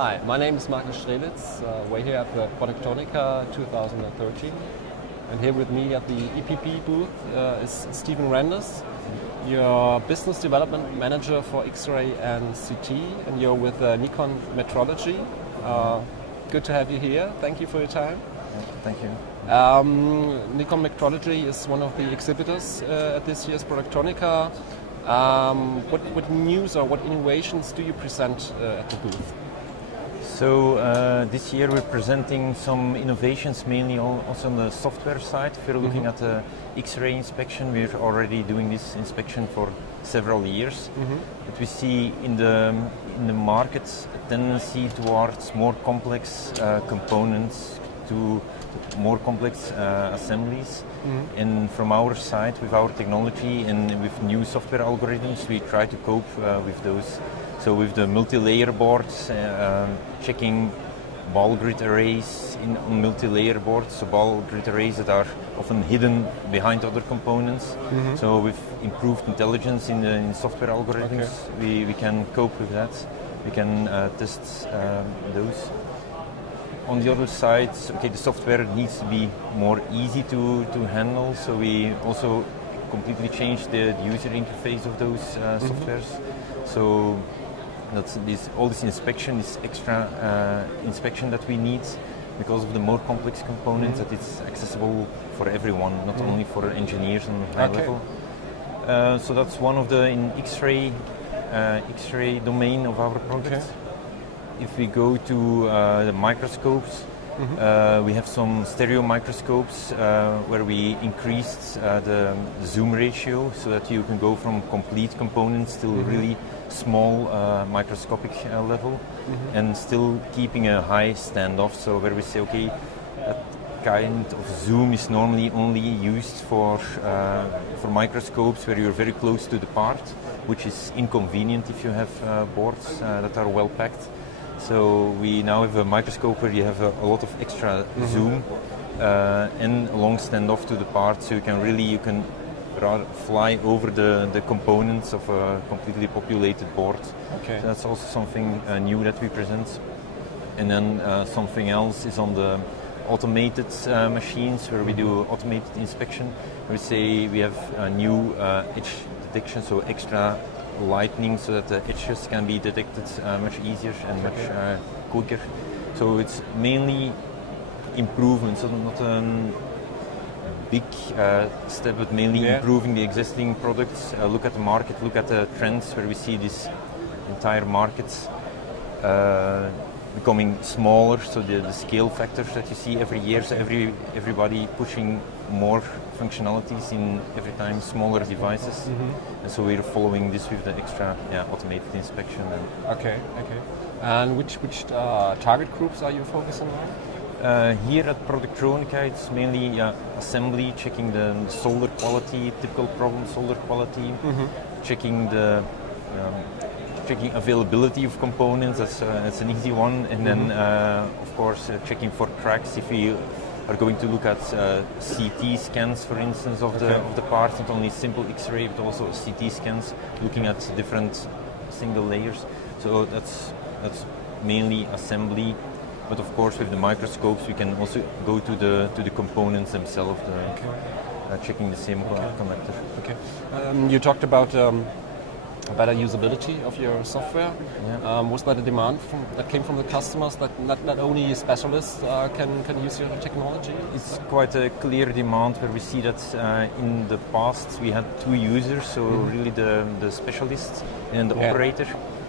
Hi, my name is Markus Strelitz. We're here at the Productronica 2013. And here with me at the EPP booth is Stephen Randers. You're Business Development Manager for X-ray and CT, and you're with Nikon Metrology. Good to have you here. Thank you for your time. Thank you. Nikon Metrology is one of the exhibitors at this year's Productronica. What news or what innovations do you present at the booth? So this year we're presenting some innovations, mainly also on the software side. If we're looking at the X-ray inspection, we're already doing this inspection for several years. But we see in the market a tendency towards more complex components, to more complex assemblies. And from our side, with our technology and with new software algorithms, we try to cope with those. So with the multi-layer boards, checking ball grid arrays on multi-layer boards, so ball grid arrays that are often hidden behind other components. So with improved intelligence in software algorithms, we can cope with that. We can test those. On the other side, the software needs to be more easy to handle, so we also completely changed the user interface of those softwares. So all this inspection, this extra inspection that we need because of the more complex components, that it's accessible for everyone, not only for engineers on high level. So that's one of the X-ray domain of our products. If we go to the microscopes, we have some stereo microscopes where we increased the zoom ratio so that you can go from complete components to really small microscopic level, and still keeping a high standoff. So where we say, okay, that kind of zoom is normally only used for microscopes where you're very close to the part, which is inconvenient if you have boards that are well packed. So we now have a microscope where you have a lot of extra zoom and a long standoff to the part, so you can rather fly over the components of a completely populated board. So that's also something new that we present. And then something else is on the automated machines where we do automated inspection. We say we have a new edge detection, so extra lightning, so that the edges can be detected much easier and much quicker. So it's mainly improvements, so not a big step, but mainly improving the existing products. Look at the market, look at the trends where we see these entire markets becoming smaller, so the scale factors that you see every year, so everybody pushing more functionalities in every time smaller devices, and so we're following this with the extra automated inspection. And which target groups are you focusing on? Here at Productronica, it's mainly assembly, checking the solder quality, typical problem solder quality, checking the checking availability of components. That's an easy one, and then of course checking for cracks. If we are going to look at CT scans, for instance, of the parts, not only simple X-ray but also CT scans, looking at different single layers. So that's mainly assembly. But of course, with the microscopes, we can also go to the components themselves, checking the same conductor. You talked about better usability of your software. Was that a demand that came from the customers, that not only specialists can use your technology? It's quite a clear demand where we see that in the past we had two users, so really the specialist and the operator.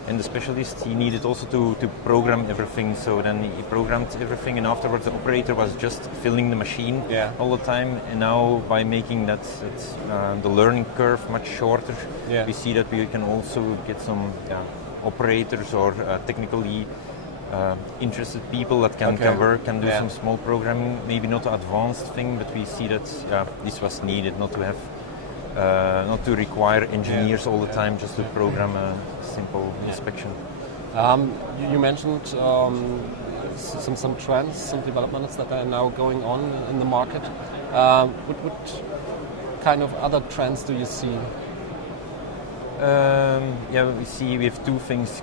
And the specialist, he needed also to program everything, so then he programmed everything, and afterwards the operator was just filling the machine all the time. And now by making that the learning curve much shorter, we see that we can also get some operators or technically interested people that can work and do some small programming, maybe not an advanced thing, but we see that this was needed, not to have not to require engineers all the time just to program a simple inspection. You mentioned some trends, some developments that are now going on in the market. What kind of other trends do you see? Yeah, we have two things: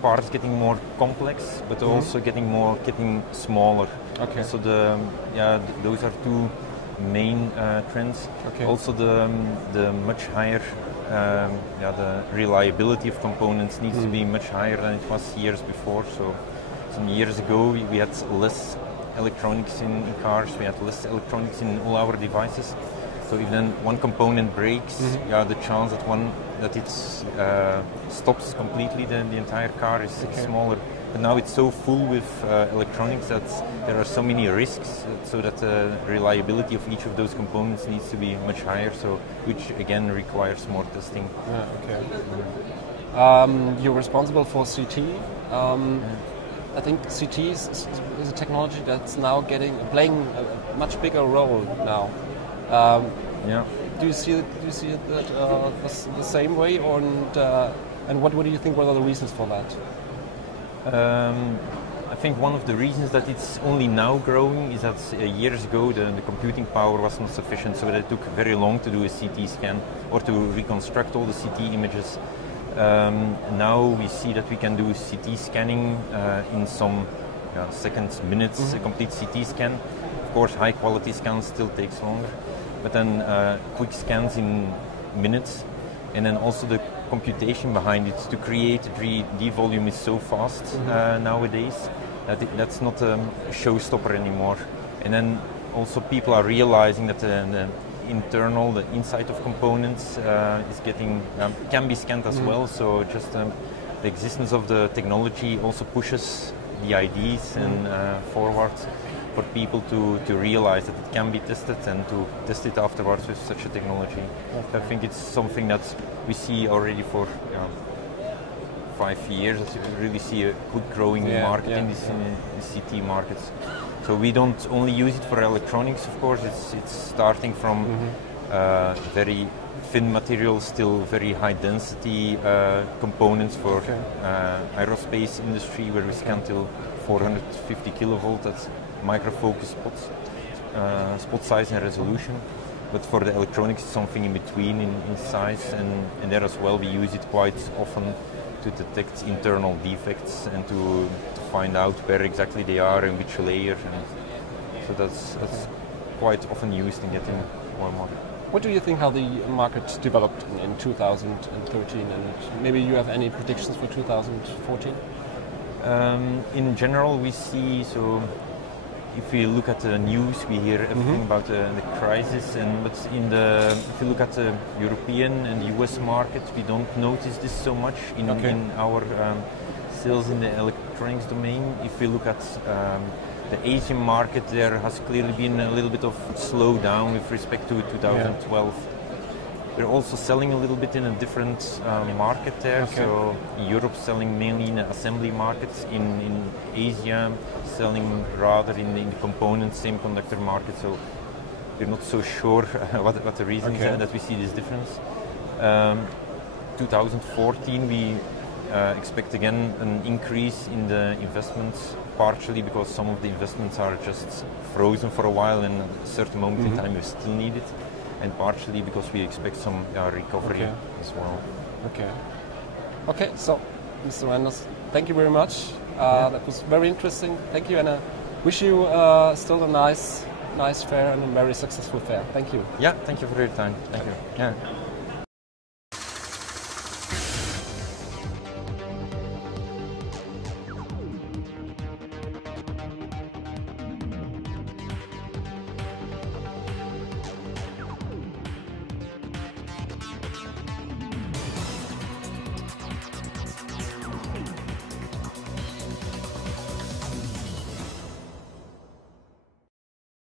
parts getting more complex, but also getting smaller. Okay. So those are two main trends. Okay. Also the much higher the reliability of components needs to be much higher than it was years before. So some years ago we had less electronics in cars, we had less electronics in all our devices. So if then one component breaks, the chance that it stops completely, then the entire car is smaller. But now it's so full with electronics that there are so many risks, so that the reliability of each of those components needs to be much higher. So which again requires more testing. Yeah, okay. You're responsible for CT. I think CT is a technology that's now playing a much bigger role now. Do you see it the same way, and what do you think? What are the reasons for that? I think one of the reasons that it's only now growing is that years ago the computing power was not sufficient, so that it took very long to do a CT scan or to reconstruct all the CT images. Now we see that we can do CT scanning in some seconds, minutes, a complete CT scan. Of course, high quality scans still takes longer, but then quick scans in minutes, and then also the computation behind it to create a 3D volume is so fast nowadays that that's not a showstopper anymore. And then also people are realizing that the inside of components is getting can be scanned as well. So just the existence of the technology also pushes the ideas and forward for people to realize that it can be tested and to test it afterwards with such a technology. Okay. I think it's something that we see already for 5 years. That you really see a good growing market in these CT markets. So we don't only use it for electronics, of course. It's starting from very thin materials, still very high density components for aerospace industry, where we scan till 450 kilovolt. That's microfocus spots, spot size and resolution. But for the electronics, it's something in between in size, and there as well we use it quite often to detect internal defects and to find out where exactly they are and which layer. And so that's quite often used in getting more and more. What do you think how the market developed in 2013, and maybe you have any predictions for 2014? In general, we see, so if we look at the news, we hear everything about the crisis, but if you look at the European and the US market, we don't notice this so much in our sales in the electronics domain. If we look at the Asian market, there has clearly been a little bit of slowdown with respect to 2012. We're also selling a little bit in a different market there. So Europe selling mainly in the assembly markets, in Asia selling rather in the component semiconductor market. So we're not so sure what the reason is that we see this difference. 2014 we expect again an increase in the investments, partially because some of the investments are just frozen for a while and at a certain moment in time we still need it, and partially because we expect some recovery as well. Okay, so Mr. Renders, thank you very much. That was very interesting. Thank you, and I wish you still a nice fair and a very successful fair. Thank you. Yeah, thank you for your time. Thank you. Yeah.